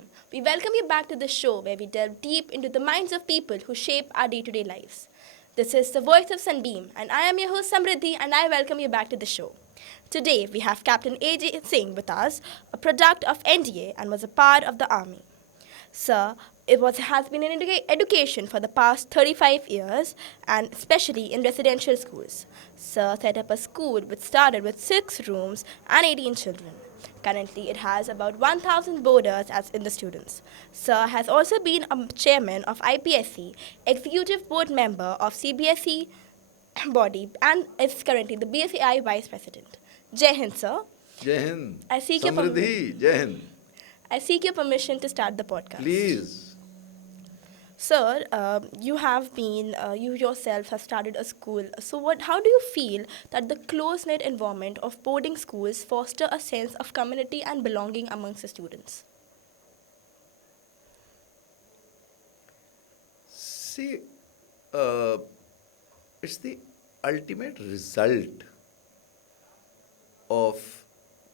Dream. We welcome you back to the show where we delve deep into the minds of people who shape our day to day lives. This is the voice of Sunbeam, and I am your host Samriddhi, and I welcome you back to the show. Today, we have Captain AJ Singh with us, a product of NDA and was a part of the Army. Sir, has been in education for the past 35 years and especially in residential schools. Sir set up a school which started with 6 rooms and 18 children. Currently, it has about 1,000 boarders as in the students. Sir has also been a chairman of IPSC, executive board member of CBSE body, and is currently the BSEI vice president. Jai Hind, sir. Jai Hind. I seek your Samriddhi, Jai Hind. I seek your permission to start the podcast. Please. Sir, you yourself have started a school. So, how do you feel that the close-knit environment of boarding schools foster a sense of community and belonging amongst the students? See, uh, it's the ultimate result of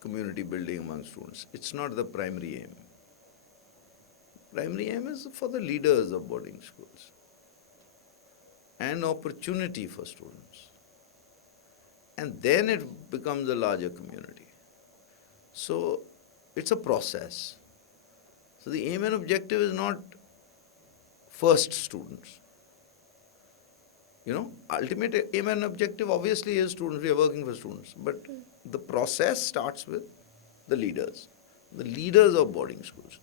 community building among students. It's not the primary aim. Primary aim is for the leaders of boarding schools. An opportunity for students. And then it becomes a larger community. So, it's a process. So, the aim and objective is not first students. Ultimate aim and objective obviously is students. We are working for students. But the process starts with the leaders of boarding schools.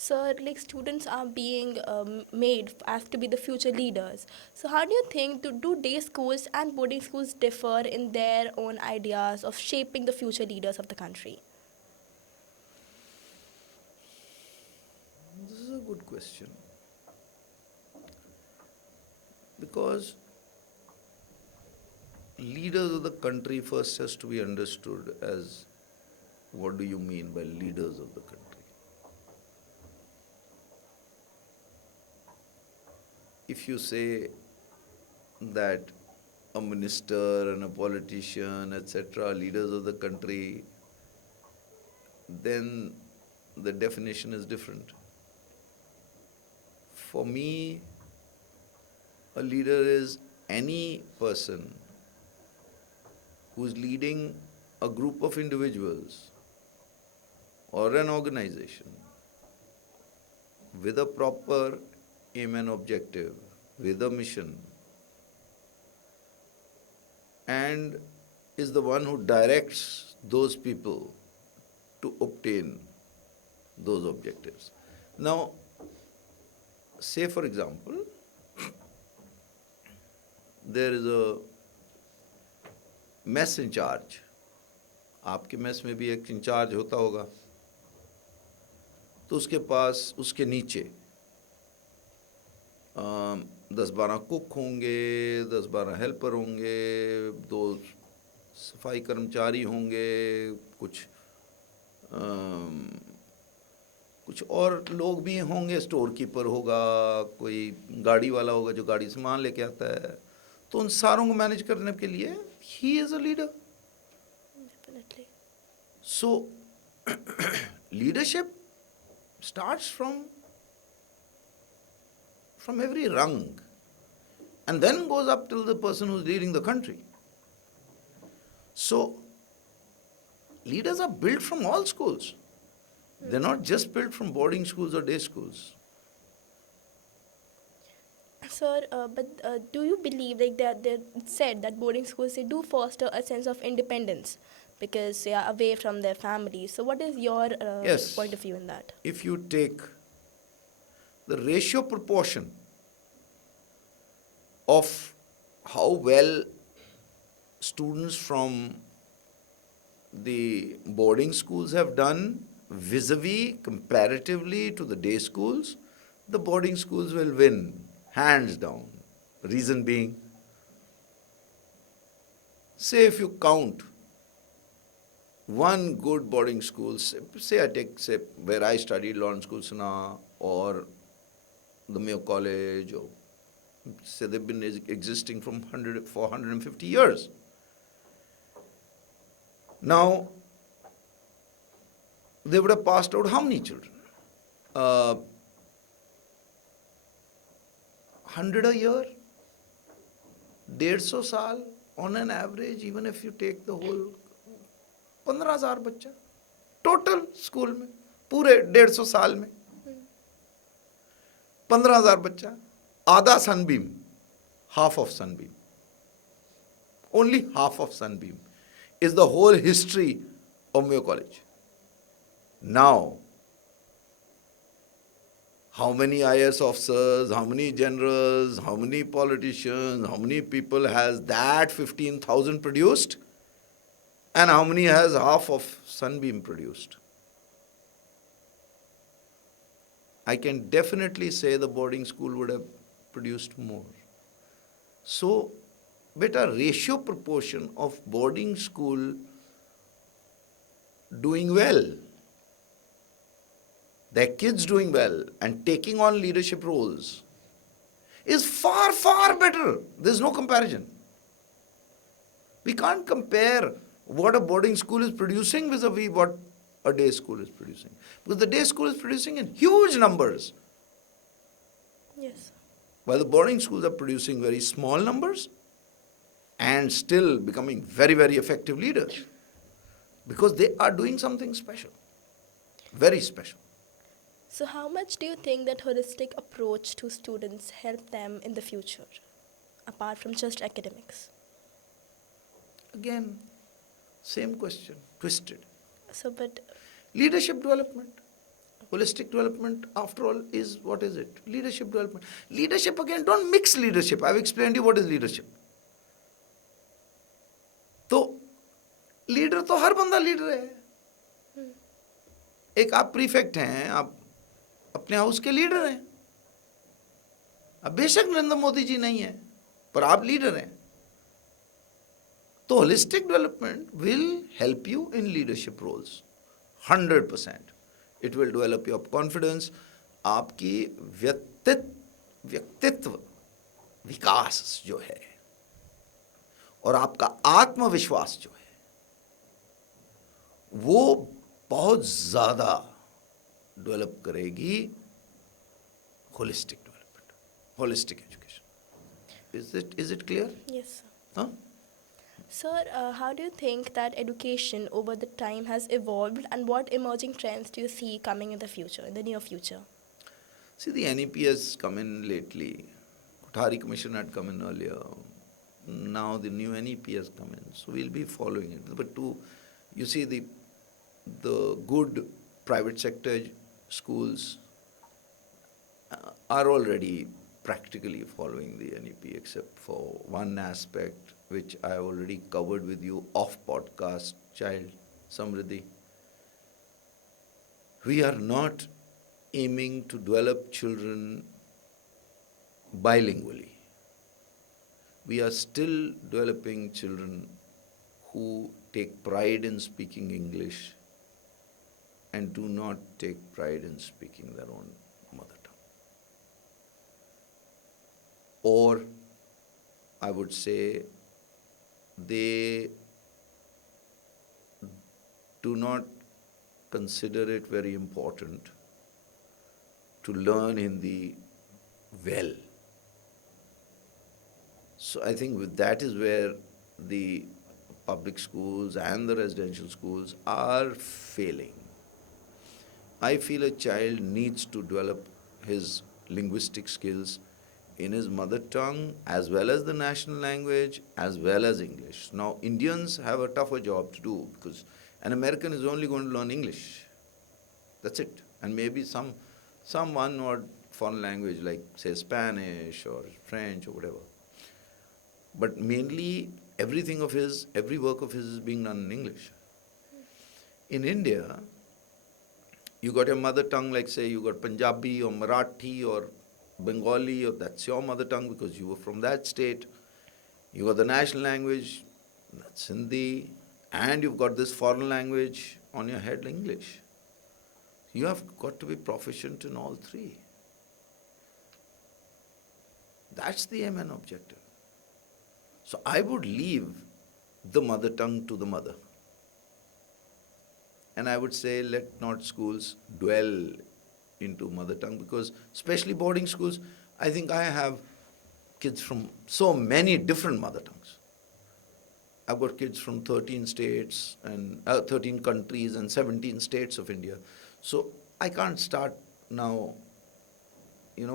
Sir, like students are being made as to be the future leaders. So, how do you think do day schools and boarding schools differ in their own ideas of shaping the future leaders of the country? This is a good question. Because leaders of the country first has to be understood as what do you mean by leaders of the country? If you say that a minister and a politician, etc., are leaders of the country, then the definition is different. For me, a leader is any person who is leading a group of individuals or an organization with a proper aim and objective, with a mission, and is the one who directs those people to obtain those objectives. Now, say for example, there is a mess in charge. आपके mess में भी एक in charge होता होगा, तो उसके पास उसके नीचे 10-12 कुक होंगे, 10-12 हेल्पर होंगे, 2 सफाई कर्मचारी होंगे, कुछ और लोग भी होंगे, स्टोर कीपर होगा, कोई गाड़ी वाला होगा जो गाड़ी से सामान लेके आता है. तो उन सारों को मैनेज करने के लिए he is a leader. So leadership starts from every rung and then goes up till the person who's leading the country. So leaders are built from all schools. They're not just built from boarding schools or day schools. Sir, but do you believe like that they said that boarding schools they do foster a sense of independence because they are away from their families? So, what is your Yes. point of view in that? If you take the ratio proportion of how well students from the boarding schools have done vis-a-vis comparatively to the day schools, the boarding schools will win, hands down. Reason being, say if you count one good boarding school, say I take where I studied, Lawrence School Sana, or the Mayo College, or say they've been existing from 450 years. Now, they would have passed out how many children? 100 a year? 150 साल on an average, even if you take the whole 15,000 बच्चा total school में पूरे 150 साल में 15,000 बच्चा आधा Sunbeam half of sunbeam only half of sunbeam is the whole history of Mayo College. Now how many IAS officers, how many generals, how many politicians, how many people has that 15,000 produced, and how many has half of Sunbeam produced? I can definitely say the boarding school would have produced more. So, beta ratio proportion of boarding school doing well, their kids doing well and taking on leadership roles is far, far better. There's no comparison. We can't compare what a boarding school is producing vis-a-vis what a day school is producing. Because the day school is producing in huge numbers, Yes. while the boarding schools are producing very small numbers and still becoming very, very effective leaders. Because they are doing something special, very special. So, how much do you think that holistic approach to students help them in the future, apart from just academics? Again, same question, twisted. So, but Leadership development. Holistic development, after all, is what is it? Leadership development. Leadership, again, don't mix leadership. I've explained to you what is leadership. तो leader तो हर बंदा leader है. एक आप prefect हैं, आप अपने house के लीडर हैं. अब बेशक नरेंद्र मोदी जी नहीं है, पर आप लीडर हैं. तो holistic development will help you in leadership roles 100%. It will develop your confidence. आपकी व्यक्तित्व विकास जो है और आपका आत्मविश्वास जो है वो बहुत ज्यादा डेवलप करेगी holistic development, holistic education. Is it clear? yes, sir. Huh? Sir, how do you think that education over the time has evolved, and what emerging trends do you see coming in the future, in the near future? See, the NEP has come in lately. Kothari Commission had come in earlier. Now the new NEP has come in. So we'll be following it. But you see, the good private sector schools are already practically following the NEP, except for one aspect which I have already covered with you off podcast, child Samriddhi. We are not aiming to develop children bilingually. We are still developing children who take pride in speaking English and do not take pride in speaking their own mother tongue. Or I would say they do not consider it very important to learn Hindi well. So I think that is where the public schools and the residential schools are failing. I feel a child needs to develop his linguistic skills in his mother tongue as well as the national language as well as English. Now, Indians have a tougher job to do because an American is only going to learn English. That's it. And maybe some one or foreign language like, say, Spanish or French or whatever. But mainly every work of his is being done in English. In India, you got your mother tongue, like say you got Punjabi or Marathi or Bengali, or that's your mother tongue because you were from that state. You got the national language, that's Hindi, and you've got this foreign language on your head, English. You have got to be proficient in all three. That's the aim and objective. So I would leave the mother tongue to the mother And I would say let not schools dwell into mother tongue, because especially boarding schools, I think I have kids from so many different mother tongues. I've got kids from 13 states and 13 countries and 17 states of India. So I can't start now,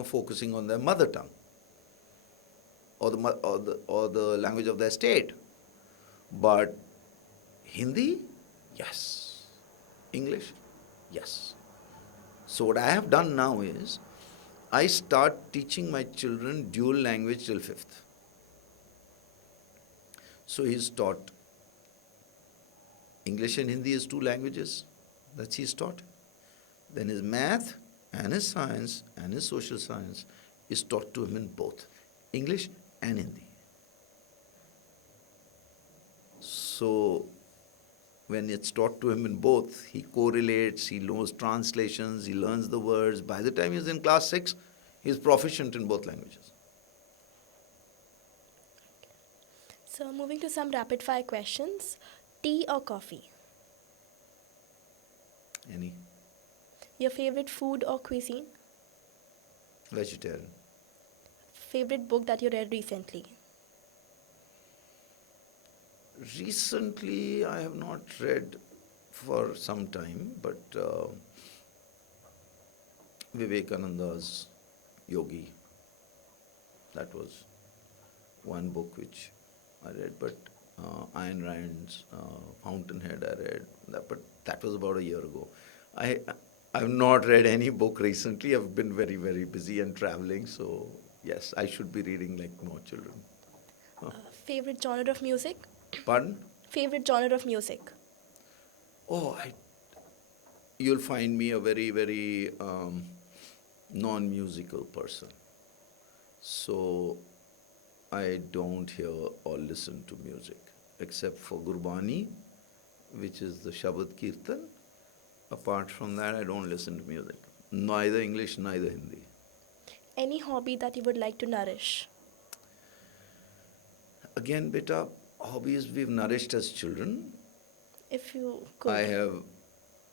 focusing on their mother tongue or the language of their state. But Hindi, yes. English, yes. So what I have done now is I start teaching my children dual language till 5th. So he's taught English and Hindi as 2 languages. That's he's taught. Then his math and his science and his social science is taught to him in both English and Hindi. So when it's taught to him in both, he correlates, he knows translations, he learns the words. By the time he's in class 6, he's proficient in both languages. So moving to some rapid fire questions. Tea or coffee? Any? Your favorite food or cuisine? Vegetarian. Favorite book that you read recently? Recently, I have not read for some time, but Vivekananda's Yogi. That was one book which I read, but Ayn Rand's Fountainhead I read, but that was about a year ago. I've not read any book recently. I've been very, very busy and traveling, so yes, I should be reading like more children. Favorite genre of music? Pardon? Favorite genre of music? Oh, you'll find me a very, very non-musical person. So I don't hear or listen to music except for Gurbani, which is the Shabad Kirtan. Apart from that, I don't listen to music. Neither English, neither Hindi. Any hobby that you would like to nourish? Again, beta, hobbies we've nourished as children. If you could.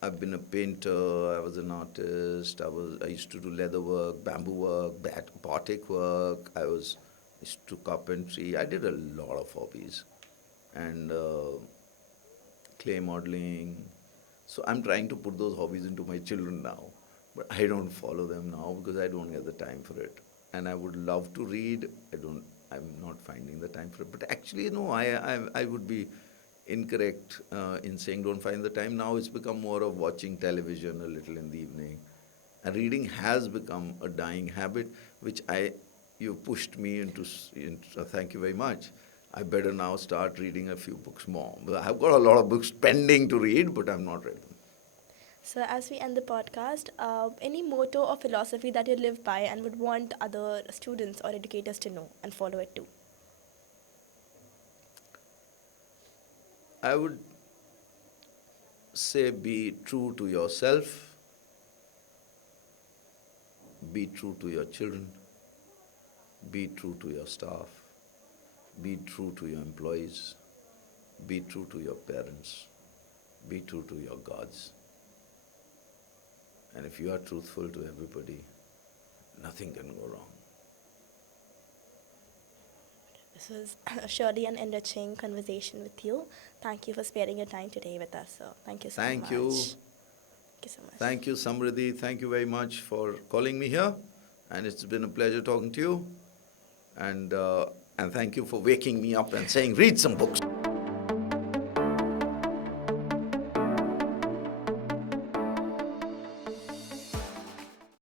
I've been a painter, I was an artist, I used to do leather work, bamboo work, batik work, I used to carpentry. I did a lot of hobbies. And clay modeling. So I'm trying to put those hobbies into my children now. But I don't follow them now because I don't get the time for it. And I would love to read. I'm not finding the time for it. But actually, no, I would be incorrect in saying don't find the time. Now it's become more of watching television a little in the evening. And reading has become a dying habit, which you pushed me into thank you very much. I better now start reading a few books more. I've got a lot of books pending to read, but I've not read them. So as we end the podcast, any motto or philosophy that you live by and would want other students or educators to know and follow it too? I would say be true to yourself, be true to your children, be true to your staff, be true to your employees, be true to your parents, be true to your gods. And if you are truthful to everybody, nothing can go wrong. This was surely an enriching conversation with you. Thank you for sparing your time today with us, sir. Thank you so much. Thank you. Thank you so much. Thank you, Samriddhi. Thank you very much for calling me here. And it's been a pleasure talking to you. And thank you for waking me up and saying, read some books.